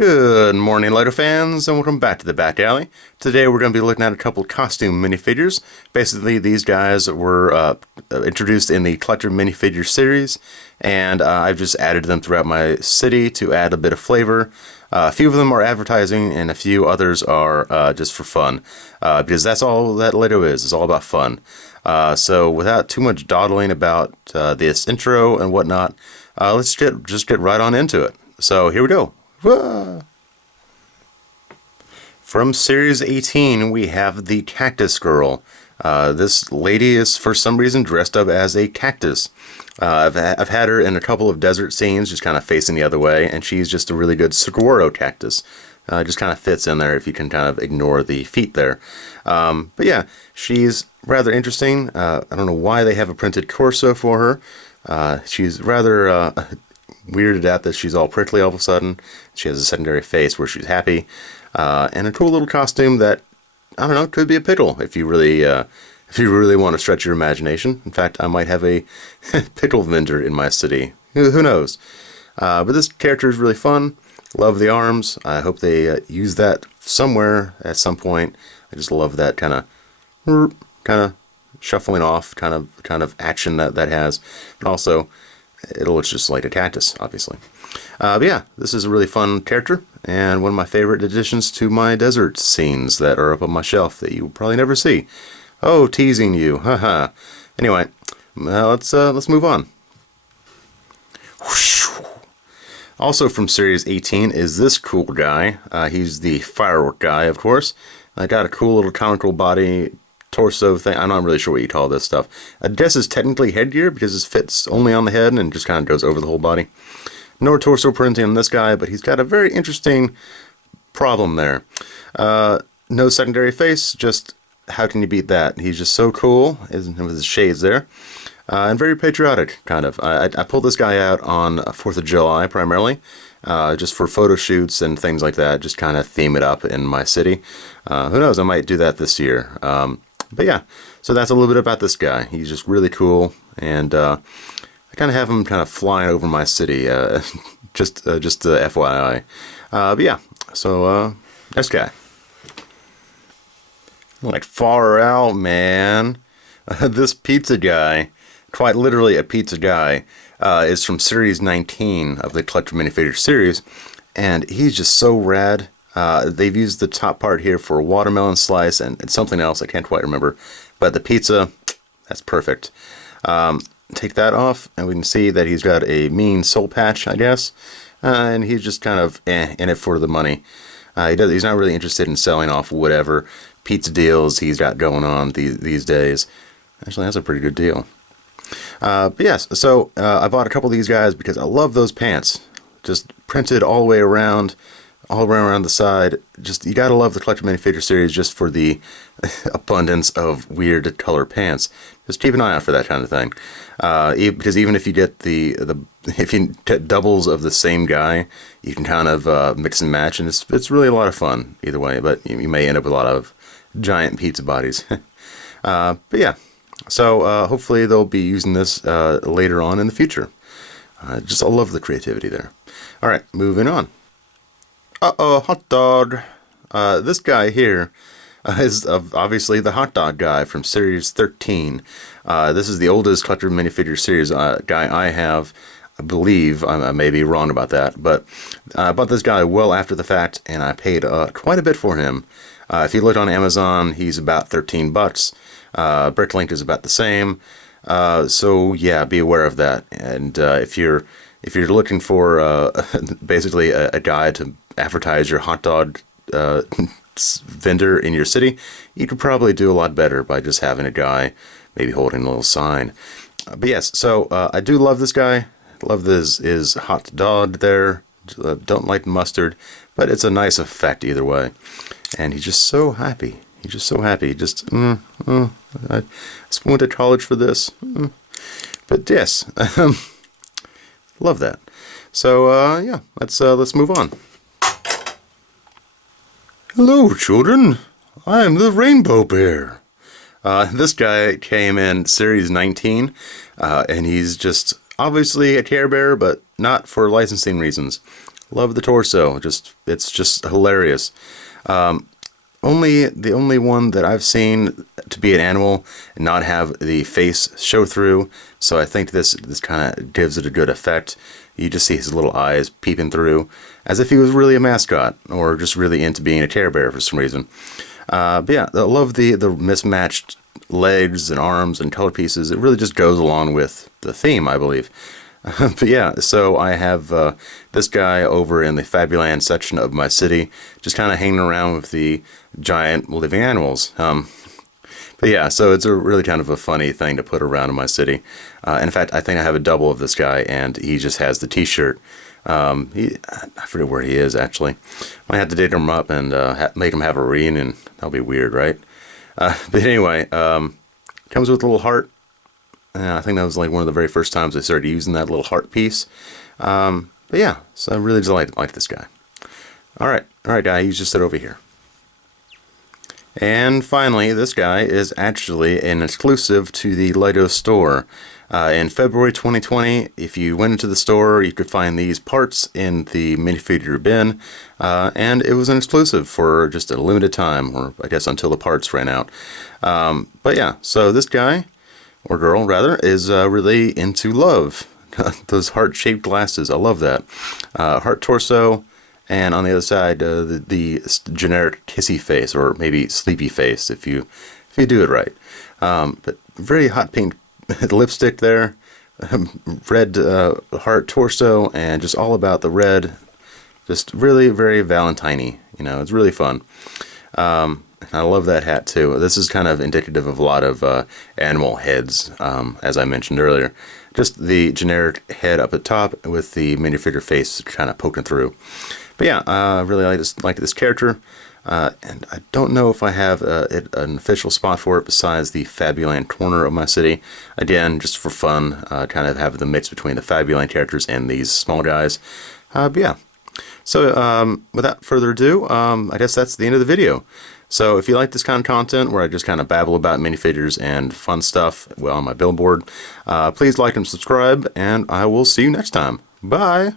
Good morning, Lego fans, and welcome back to the Back Alley. Today we're going to be looking at a couple costume minifigures. Basically, these guys were introduced in the Collector Minifigure series, and I've just added them throughout my city to add a bit of flavor. A few of them are advertising, and a few others are just for fun, because that's all that Lego is. It's all about fun. So without too much dawdling about this intro and whatnot, let's just get right on into it. So here we go. From Series 18, we have the Cactus Girl. This lady is, for some reason, dressed up as a cactus. I've had her in a couple of desert scenes, just kind of facing the other way, and she's just a really good saguaro cactus. Just kind of fits in there if you can kind of ignore the feet there. But yeah, she's rather interesting. I don't know why they have a printed torso for her. She's rather weirded out that she's all prickly all of a sudden. She has a secondary face where she's happy, and a cool little costume that, I don't know, could be a pickle if you really want to stretch your imagination. In fact, I might have a pickle vendor in my city. Who knows? But this character is really fun. Love the arms. I hope they use that somewhere at some point. I just love that kind of shuffling off kind of action that has, and also it looks just like a cactus, obviously. But yeah, this is a really fun character, and one of my favorite additions to my desert scenes that are up on my shelf that you probably never see. Oh, teasing you, haha. Anyway, let's move on. Also from Series 18 is this cool guy. He's the Firework Guy, of course. I got a cool little conical body torso thing. I'm not really sure what you call this stuff. I guess it's technically headgear because it fits only on the head and just kind of goes over the whole body. No torso printing on this guy, but he's got a very interesting problem there. No secondary face, just how can you beat that? He's just so cool, with his shades there. And very patriotic, kind of. I pulled this guy out on 4th of July, primarily, just for photo shoots and things like that, just kind of theme it up in my city. Who knows, I might do that this year. But yeah, so that's a little bit about this guy. He's just really cool, and I kind of have him kind of flying over my city, just FYI. But yeah, so this guy. Like, far out, man. This pizza guy, quite literally a pizza guy, is from Series 19 of the Collector Minifigure series, and he's just so rad. They've used the top part here for a watermelon slice and something else, I can't quite remember, but the pizza, that's perfect. Take that off, and we can see that he's got a mean soul patch, I guess, and he's just kind of in it for the money. He's not really interested in selling off whatever pizza deals he's got going on these days. Actually, that's a pretty good deal. But yes, so I bought a couple of these guys because I love those pants. Just printed all the way around, all around the side. Just, you gotta love the Collector Minifigure series just for the abundance of weird color pants. Just keep an eye out for that kind of thing. Because even if you get if you get doubles of the same guy, you can kind of mix and match, and it's really a lot of fun either way. But you may end up with a lot of giant pizza bodies. But yeah, so hopefully they'll be using this later on in the future. I love the creativity there. All right, moving on. Hot dog. This guy here is obviously the hot dog guy from Series 13. This is the oldest Collector Minifigure series guy I have. I believe, I may be wrong about that, but I bought this guy well after the fact, and I paid quite a bit for him. If you look on Amazon, he's about $13. Bricklink is about the same. So yeah, be aware of that. And if you're looking for basically a guy to advertise your hot dog vendor in your city, you could probably do a lot better by just having a guy maybe holding a little sign. But yes, so I do love this guy. Love his hot dog there. Don't like mustard, but it's a nice effect either way. And he's just so happy. He's just so happy. Just, I went to college for this. But yes, love that. So yeah, let's move on. Hello, children. I'm the Rainbow Bear. This guy came in Series 19, and he's just obviously a Care Bear, but not for licensing reasons. Love the torso. It's just hilarious. The only one that I've seen to be an animal and not have the face show through. So I think this kind of gives it a good effect. You just see his little eyes peeping through, as if he was really a mascot or just really into being a Care Bear for some reason. But yeah, I love the mismatched legs and arms and color pieces. It really just goes along with the theme, I believe. But yeah, so I have this guy over in the Fabuland section of my city, just kind of hanging around with the giant living animals. But yeah, so it's a really kind of a funny thing to put around in my city. In fact, I think I have a double of this guy, and he just has the T-shirt. I forget where he is, actually. Might have to dig him up and make him have a reunion. That'll be weird, right? But anyway, comes with a little heart. I think that was like one of the very first times I started using that little heart piece. But yeah, so I really just like this guy. Alright, guy, he's just sit over here. And finally, this guy is actually an exclusive to the Lego store. In February 2020, if you went into the store, you could find these parts in the minifigure bin, and it was an exclusive for just a limited time, or I guess until the parts ran out. But yeah, so this guy, or girl rather, is really into love. Those heart-shaped glasses, I love that. Heart torso, and on the other side, the generic kissy face, or maybe sleepy face, if you do it right. But very hot pink lipstick there, red heart torso, and just all about the red. Just really very Valentine-y. You know, it's really fun. I love that hat too. This is kind of indicative of a lot of animal heads, as I mentioned earlier. Just the generic head up at top with the minifigure face kind of poking through. But yeah, I really like this character. And I don't know if I have an official spot for it besides the Fabuland corner of my city. Again, just for fun, kind of have the mix between the Fabuland characters and these small guys. But yeah. So without further ado, I guess that's the end of the video. So if you like this kind of content where I just kind of babble about minifigures and fun stuff on my billboard, please like and subscribe, and I will see you next time. Bye!